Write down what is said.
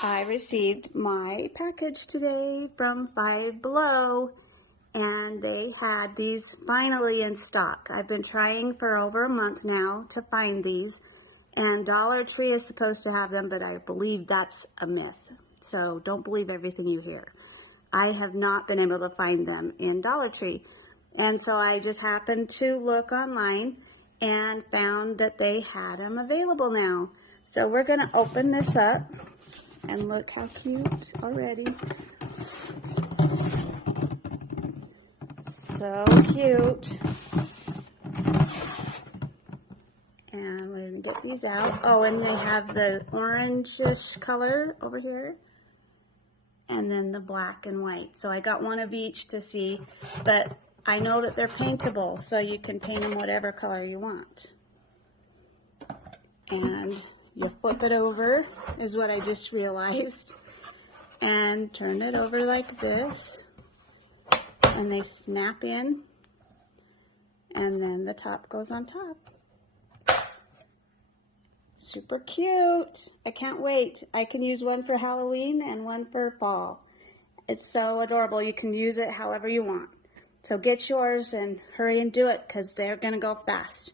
I received my package today from Five Below, and they had these finally in stock. I've been trying for over a month now to find these, and Dollar Tree is supposed to have them, but I believe that's a myth. So don't believe everything you hear. I have not been able to find them in Dollar Tree. And so I just happened to look online and found that they had them available now. So we're going to open this up. And look how cute already. So cute. And we're going to get these out. Oh, and they have the orangish color over here. And then the black and white. So I got one of each to see. But I know that they're paintable, so you can paint them whatever color you want. And you flip it over, is what I just realized, and turn it over like this, and they snap in, and then the top goes on top. Super cute. I can't wait. I can use one for Halloween and one for fall. It's so adorable. You can use it however you want. So get yours and hurry and do it, because they're going to go fast.